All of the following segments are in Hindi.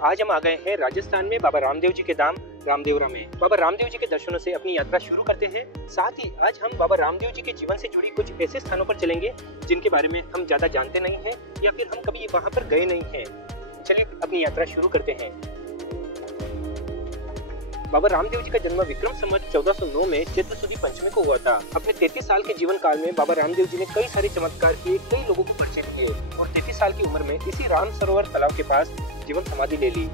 आज हम आ गए हैं राजस्थान में बाबा रामदेव जी के धाम रामदेवरा में। बाबा रामदेव जी के दर्शनों से अपनी यात्रा शुरू करते हैं। साथ ही आज हम बाबा रामदेव जी के जीवन से जुड़ी कुछ ऐसे स्थानों पर चलेंगे जिनके बारे में हम ज्यादा जानते नहीं हैं या फिर हम कभी वहां पर गए नहीं हैं। चलिए अपनी यात्रा शुरू करते हैं। बाबा रामदेव जी का जन्म विक्रम संवत 1409 में चैत्र सुदी पंचमी को हुआ था। अपने 33 साल के जीवन काल में बाबा रामदेव जी ने कई सारे चमत्कार किए, कई लोगों को परिचय किए और 33 साल की उम्र में इसी राम सरोवर तालाब के पास जीवन समाधि ले ली।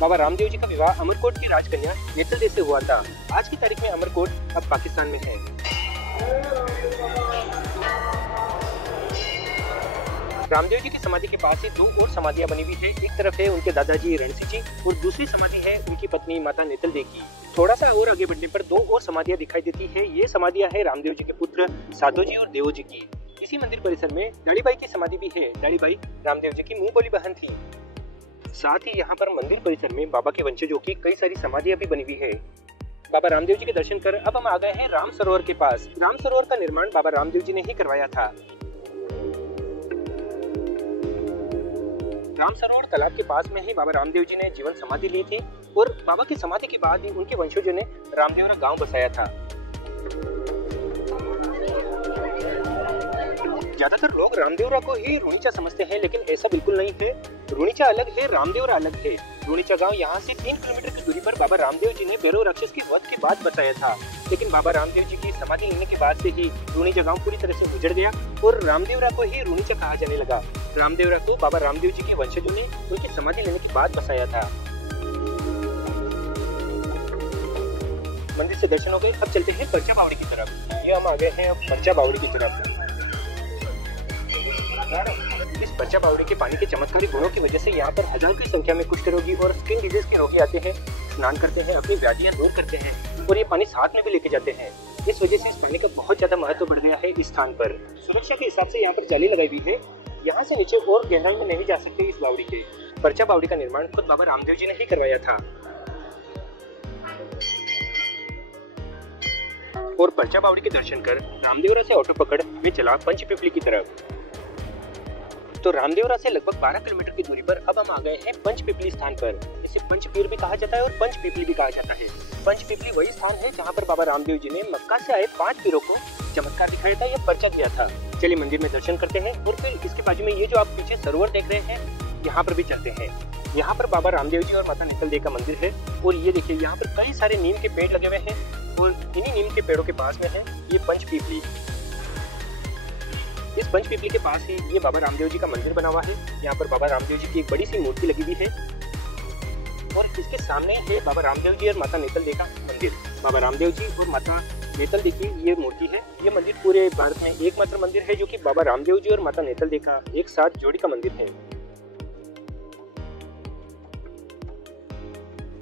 बाबा रामदेव जी का विवाह अमरकोट की राजकन्या नेतल देव से हुआ था। आज की तारीख में अमरकोट अब पाकिस्तान में है। रामदेव जी की समाधि के पास ही दो और समाधियां बनी हुई है। एक तरफ है उनके दादाजी रणसी जी और दूसरी समाधि है उनकी पत्नी माता नेतल देव की। थोड़ा सा और आगे बढ़ने पर दो और समाधियां दिखाई देती है। ये समाधियां है रामदेव जी के पुत्र साधो जी और देवो जी की। इसी मंदिर परिसर में दाड़ीबाई की समाधि भी है। दाड़ीबाई रामदेव जी की मुंह बोली बहन थी। साथ ही यहाँ पर मंदिर परिसर में बाबा के वंशजों की कई सारी समाधियां भी बनी हुई है। बाबा रामदेव जी के दर्शन कर अब हम आ गए हैं राम सरोवर के पास। राम सरोवर का निर्माण बाबा रामदेव जी ने ही करवाया था। राम सरोवर तालाब के पास में ही बाबा रामदेव जी ने जीवन समाधि ली थी और बाबा की समाधि के बाद ही उनके वंशजों ने रामदेवरा गांव बसाया था। ज्यादातर लोग रामदेवरा को ही रूणीचा समझते हैं, लेकिन ऐसा बिल्कुल नहीं है। रूणीचा अलग है, रामदेवरा अलग है। रूणीचा गांव यहाँ से 3 किलोमीटर की दूरी पर बाबा रामदेव जी ने भैरव राक्षस के वध के बाद बसाया था। लेकिन बाबा रामदेव जी की समाधि लेने के बाद से ही रूणीचा गांव पूरी तरह से उजड़ गया और रामदेवरा को ही रूणीचा कहा जाने लगा। रामदेवरा को बाबा रामदेव जी के वंशजों ने उनकी समाधि लेने के बाद बसाया था। मंदिर से दर्शन हो गए, अब चलते हैं परचा बावड़ी की तरफ। ये हम आ गए हैं अब परचा बावड़ी की तरफ। इस परचा बावड़ी के पानी के चमत्कारी गुणों की वजह से यहाँ पर हजार की संख्या में कुष्ठ रोगी और स्किन डिजीज के रोगी आते हैं, स्नान करते हैं, अपनी व्याधियां दूर करते हैं और ये पानी साथ में भी लेके जाते हैं। इस वजह से इस पानी का बहुत ज्यादा महत्व बढ़ गया है इस स्थान पर। सुरक्षा के हिसाब से यहाँ पर जाली लगाई हुई है। यहाँ से नीचे और गहराई में नहीं जा सकते इस बावड़ी के। परचा बावड़ी का निर्माण खुद बाबा रामदेव जी ने ही करवाया था। और परचा बावड़ी के दर्शन कर रामदेवरा से ऑटो पकड़ वे चला पंचपीपली की तरफ। तो रामदेवरा से लगभग 12 किलोमीटर की दूरी पर अब हम आ गए हैं पंचपीपली स्थान पर। इसे पंचपीर भी कहा जाता है और पंचपीपली भी कहा जाता है। पंचपीपली वही स्थान है जहाँ पर बाबा रामदेव जी ने मक्का से आए 5 पीरों को चमत्कार दिखाया था या पर्चा दिया था। चलिए मंदिर में दर्शन करते हैं और फिर इसके बाजू में ये जो आप पीछे सरोवर देख रहे हैं यहाँ पर भी चलते हैं। यहाँ पर बाबा रामदेव जी और माता नेतल देव का मंदिर है और ये देखिए यहाँ पर कई सारे नीम के पेड़ लगे हुए हैं और इन्हीं नीम के पेड़ों के पास में है ये पंचपीपली। इस पंचपीपली के पास ही ये बाबा रामदेव जी का मंदिर बना हुआ है। यहाँ पर बाबा रामदेव जी की एक बड़ी सी मूर्ति लगी हुई है और इसके सामने है बाबा रामदेव जी और माता नेतल देव का मंदिर। बाबा रामदेव जी और माता नेतल देव की ये मूर्ति है। ये मंदिर पूरे भारत में एकमात्र मंदिर है जो कि बाबा रामदेव जी और माता नेतल देव का एक साथ जोड़ी का मंदिर है।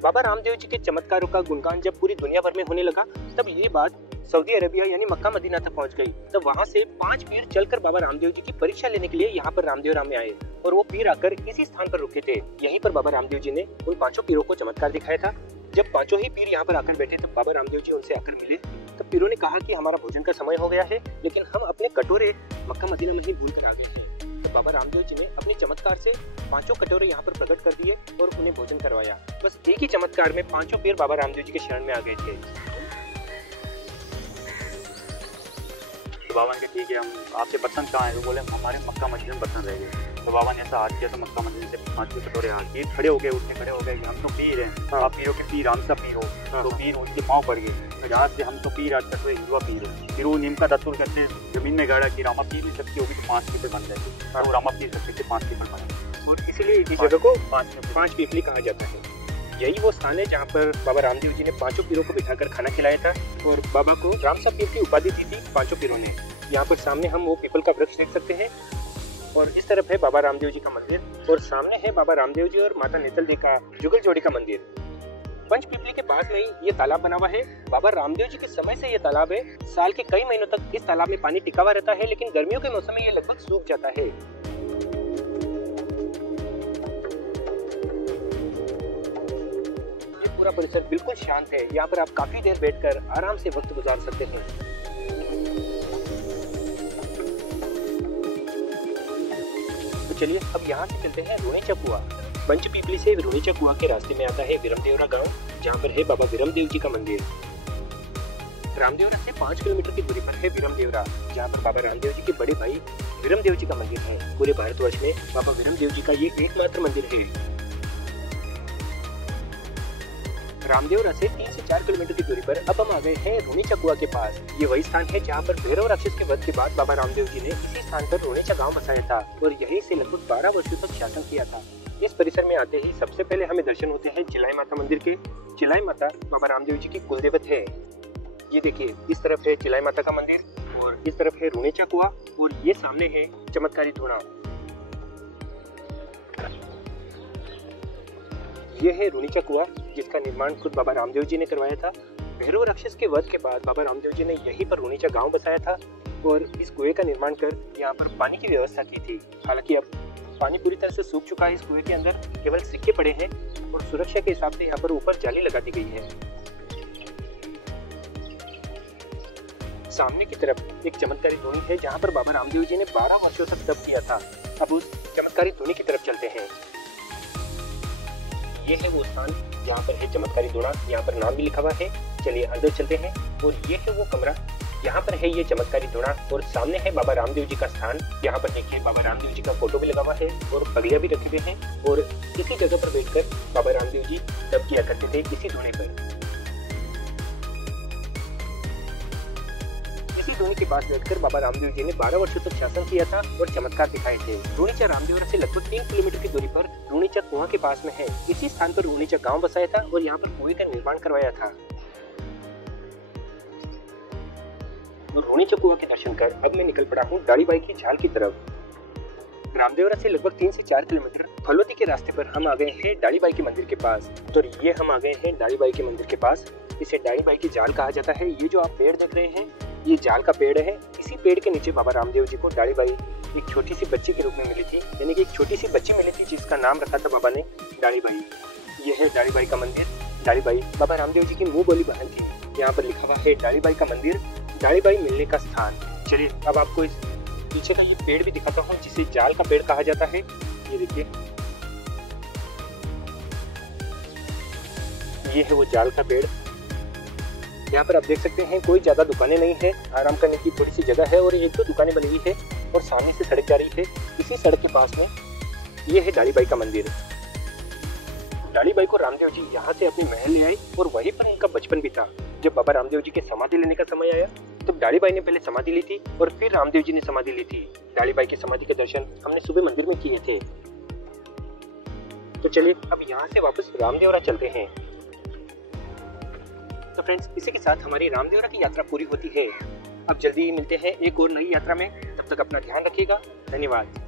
बाबा रामदेव जी के चमत्कारों का गुणगान जब पूरी दुनिया भर में होने लगा तब ये बात सऊदी अरेबिया यानी मक्का मदीना तक पहुंच गई। तब वहां से 5 पीर चलकर बाबा रामदेव जी की परीक्षा लेने के लिए यहाँ पर रामदेवरा में आए और वो पीर आकर इसी स्थान पर रुके थे। यहीं पर बाबा रामदेव जी ने उन 5 पीरों को चमत्कार दिखाया था। जब 5 ही पीर यहाँ पर आकर बैठे तब बाबा रामदेव जी उनसे आकर मिले। तब पीरों ने कहा कि हमारा भोजन का समय हो गया है, लेकिन हम अपने कटोरे मक्का मदीना में ही भूल कर आ गए हैं। तो बाबा रामदेव जी ने अपने चमत्कार से 5 कटोरे यहाँ पर प्रकट कर दिए और उन्हें भोजन करवाया। बस एक ही चमत्कार में 5 पीर बाबा रामदेव जी के शरण में आ गए थे। तो बाबा ने कहा ठीक है, हम आपसे पसंद कहाँ है? तो बोले हमारे मक्का मदीना में पसंद रहेंगे। तो बाबा ने ऐसा हाथ किया तो मक्का मदीना से 5 कटोरे हाथ किए, खड़े हो गए, उठने खड़े हो गए। हम तो पीर हैं, आप पीरों के पीर, हम सब पीर हो। तो पीर उनके पाँव पड़ गए। तो यहाँ से हम तो पीर, आज तक हिंदुआ पीर है। फिर वो नीम का दस्तूर करते जमीन में गाड़ा कि रामा पीर नहीं सकती होगी तो 5 पीपे बन जाएगी। तो रामा पीर सकते थे 5 पीपे बने और इसीलिए इस जगह को 5 पीपली कहा जाता है। यही वो स्थान है जहाँ पर बाबा रामदेव जी ने 5 पीरों को बिठाकर खाना खिलाया था और बाबा को रामसा पीर की उपाधि दी थी 5 पीरों ने। यहाँ पर सामने हम वो पीपल का वृक्ष देख सकते हैं और इस तरफ है बाबा रामदेव जी का मंदिर और सामने है बाबा रामदेव जी और माता नेतल देव का जुगल जोड़ी का मंदिर। पंचपीपली के पास में ही ये तालाब बना हुआ है। बाबा रामदेव जी के समय से ये तालाब है। साल के कई महीनों तक इस तालाब में पानी टिका हुआ रहता है, लेकिन गर्मियों के मौसम में ये लगभग सूख जाता है। पूरा परिसर बिल्कुल शांत है। यहाँ पर आप काफी देर बैठकर आराम से वक्त गुजार सकते हैं। चलिए अब यहाँ से चलते हैं रोनीचा कुआं। पंचपीपली से रोनीचा कुआं के रास्ते में आता है विरमदेवरा गांव, जहाँ पर है बाबा विरमदेव जी का मंदिर। रामदेवरा से 5 किलोमीटर की दूरी पर है विरमदेवरा, जहाँ पर बाबा रामदेव जी के बड़े भाई विरमदेव जी का मंदिर है। पूरे भारतवर्ष में बाबा विरमदेव जी का ये एकमात्र मंदिर है। रामदेवरा से 3 से 4 किलोमीटर की दूरी पर अब हम आ गए हैं रोनीचा कुआं के पास। ये वही स्थान है जहाँ पर भैरव राक्षस के वध के बाद बाबा रामदेव जी ने इसी स्थान पर रोनीचा गांव बसाया था और यहीं से लगभग 12 वर्षों तक शासन किया था। इस परिसर में आते ही सबसे पहले हमें दर्शन होते हैं चिलाई माता मंदिर के। चिलाई माता बाबा रामदेव जी की कुलदेवत है। ये देखिए, इस तरफ है चिलाई माता का मंदिर और इस तरफ है रोनीचा कुआं और ये सामने है चमत्कारी धूणा। ये है रोनीचा कुआं, जिसका निर्माण खुद बाबा रामदेव जी ने करवाया था। भैरव राक्षस के वध के बाद बाबा रामदेव जी ने यहीं पर रोनीचा गांव बसाया था और इस कुएं का निर्माण कर यहाँ पर पानी की व्यवस्था की थी। हालांकि अब पानी पूरी तरह से सूख चुका है। इस कुएं के अंदर केवल सिक्के पड़े हैं और सुरक्षा के हिसाब से यहाँ पर ऊपर जाली लगा दी गई है। सामने की तरफ एक चमत्कारी धूनी है, जहाँ पर बाबा रामदेव जी ने 12 वर्षों तक तप किया था। अब उस चमत्कारी धूनी की तरफ चलते हैं। ये है वो स्थान जहाँ पर है चमत्कारी धूणा, यहाँ पर नाम भी लिखा हुआ है। चलिए अंदर चलते हैं और ये है वो कमरा, यहाँ पर है ये चमत्कारी धूणा और सामने है बाबा रामदेव जी का स्थान। यहाँ पर देखिए बाबा रामदेव जी का फोटो भी लगा हुआ है और पगड़िया भी रखे हुए हैं और इसी जगह पर बैठकर बाबा रामदेव जी तप किया करते थे, इसी धूणे पर। धूनी के पास बैठकर बाबा रामदेव जी ने 12 वर्षों तक शासन किया था और चमत्कार दिखाए थे। रोनीचा रामदेवरा से लगभग 3 किलोमीटर की दूरी पर रोनीचा कुआं के पास में है। इसी स्थान पर रोनीचा गांव बसाया था और यहाँ पर कुएं का निर्माण करवाया था। और रोनीचा कुआं के दर्शन कर अब मैं निकल पड़ा हूँ दाढ़ीबाई की झाल की तरफ। रामदेवरा से लगभग 3 से 4 किलोमीटर फलोदी के रास्ते पर हम आ गए हैं दाढ़ीबाई के मंदिर के पास। तो ये हम आ गए हैं दाढ़ीबाई के मंदिर के पास। इसे दाढ़ीबाई की झाल कहा जाता है। ये जो आप पेड़ देख रहे हैं, ये जाल का पेड़ है। इसी पेड़ के नीचे बाबा रामदेव जी को दाढ़ीबाई एक छोटी सी बच्ची के रूप में मिली थी, यानी कि एक छोटी सी बच्ची मिली थी जिसका नाम रखा था बाबा ने दाढ़ीबाई। ये है दाढ़ीबाई का मंदिर। दाढ़ीबाई बाबा रामदेव जी की मुंह बोली बहन थी। यहाँ पर लिखा हुआ है दाढ़ीबाई का मंदिर, दाढ़ीबाई मिलने का स्थान। चलिए अब आपको इस पीछे का ये पेड़ भी दिखाता हूँ, जिसे जाल का पेड़ कहा जाता है। ये देखिए, ये है वो जाल का पेड़। यहाँ पर आप देख सकते हैं कोई ज्यादा दुकानें नहीं है, आराम करने की थोड़ी सी जगह है और 1-2 दुकानें बनी हुई है और सामने से सड़क जा रही है। इसी सड़क के पास में ये है दाढ़ीबाई का मंदिर। दाढ़ीबाई को रामदेव जी यहाँ से अपने महल ले आए और वहीं पर उनका बचपन भी था। जब बाबा रामदेव जी के समाधि लेने का समय आया तब दाढ़ीबाई ने पहले समाधि ली थी और फिर रामदेव जी ने समाधि ली थी। दाढ़ीबाई की समाधि के दर्शन हमने सुबह मंदिर में किए थे। तो चलिए अब यहाँ से वापस रामदेवरा चलते हैं। तो फ्रेंड्स, इसी के साथ हमारी रामदेवरा की यात्रा पूरी होती है। अब जल्दी ही मिलते हैं एक और नई यात्रा में। तब तक अपना ध्यान रखिएगा। धन्यवाद।